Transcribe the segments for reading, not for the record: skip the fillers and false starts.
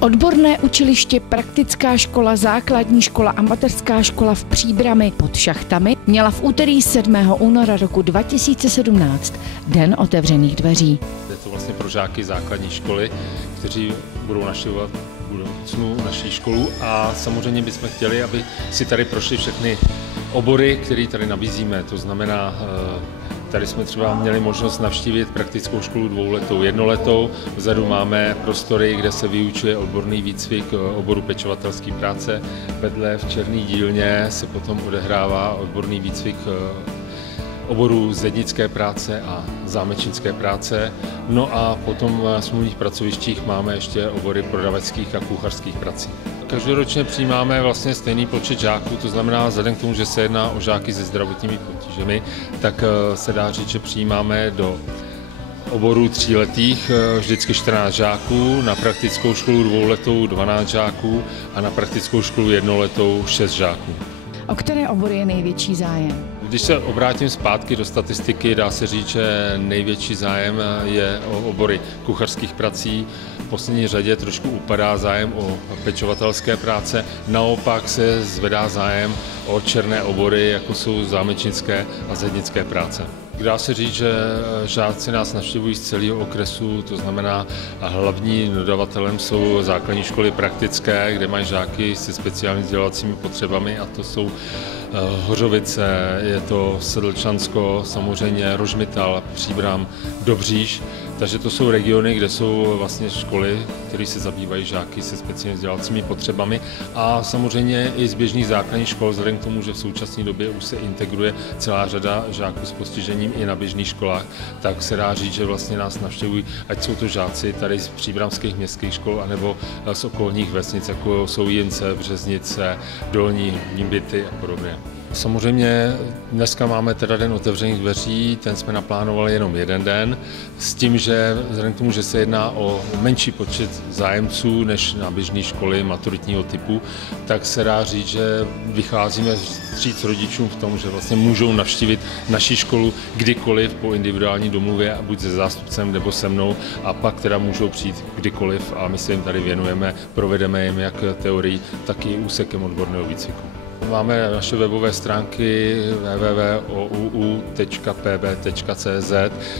Odborné učiliště, praktická škola, základní škola a mateřská škola v Příbrami pod Šachtami měla v úterý 7. února roku 2017 Den otevřených dveří. Je to vlastně pro žáky základní školy, kteří budou navštěvovat v budoucnu naší školu, a samozřejmě bychom chtěli, aby si tady prošli všechny obory, které tady nabízíme. To znamená, tady jsme třeba měli možnost navštívit praktickou školu dvouletou, jednoletou. Vzadu máme prostory, kde se vyučuje odborný výcvik oboru pečovatelské práce. Vedle v Černé dílně se potom odehrává odborný výcvik oboru zednické práce a zámečnické práce. No a potom v smluvních pracovištích máme ještě obory prodavačských a kuchařských prací. Každoročně přijímáme vlastně stejný počet žáků, to znamená, vzhledem k tomu, že se jedná o žáky se zdravotními potížemi, tak se dá říct, že přijímáme do oborů tříletých vždycky 14 žáků, na praktickou školu dvouletou 12 žáků a na praktickou školu jednoletou 6 žáků. O které obory je největší zájem? Když se obrátím zpátky do statistiky, dá se říct, že největší zájem je o obory kuchařských prací. V poslední řadě trošku upadá zájem o pečovatelské práce, naopak se zvedá zájem o černé obory, jako jsou zámečnické a zednické práce. Dá se říct, že žáci nás navštěvují z celého okresu, to znamená, hlavní dodavatelem jsou základní školy praktické, kde mají žáky se speciálními vzdělávacími potřebami, a to jsou Hořovice, je to Sedlčansko, samozřejmě Rožmital, Příbram, Dobříš. Takže to jsou regiony, kde jsou vlastně školy, které se zabývají žáky se speciálními vzdělávacími potřebami, a samozřejmě i z běžných základních škol, vzhledem k tomu, že v současné době už se integruje celá řada žáků s postižením i na běžných školách, tak se dá říct, že vlastně nás navštěvují, ať jsou to žáci tady z příbramských městských škol, anebo z okolních vesnic, jako jsou Jince, Březnice, Dolní Nímbyty a podobně. Samozřejmě dneska máme teda Den otevřených dveří, ten jsme naplánovali jenom jeden den, s tím, že vzhledem k tomu, že se jedná o menší počet zájemců než na běžné školy maturitního typu, tak se dá říct, že vycházíme vstříc rodičům v tom, že vlastně můžou navštívit naši školu kdykoliv po individuální domluvě, buď se zástupcem nebo se mnou, a pak teda můžou přijít kdykoliv, a my se jim tady věnujeme, provedeme jim jak teorii, tak i úsekem odborného výcviku. Máme naše webové stránky www.ouu.pb.cz,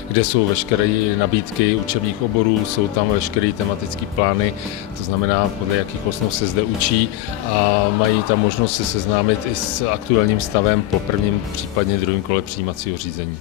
kde jsou veškeré nabídky učebních oborů, jsou tam veškeré tematické plány, to znamená, podle jakých osnov se zde učí, a mají tam možnost se seznámit i s aktuálním stavem po prvním, případně druhém kole přijímacího řízení.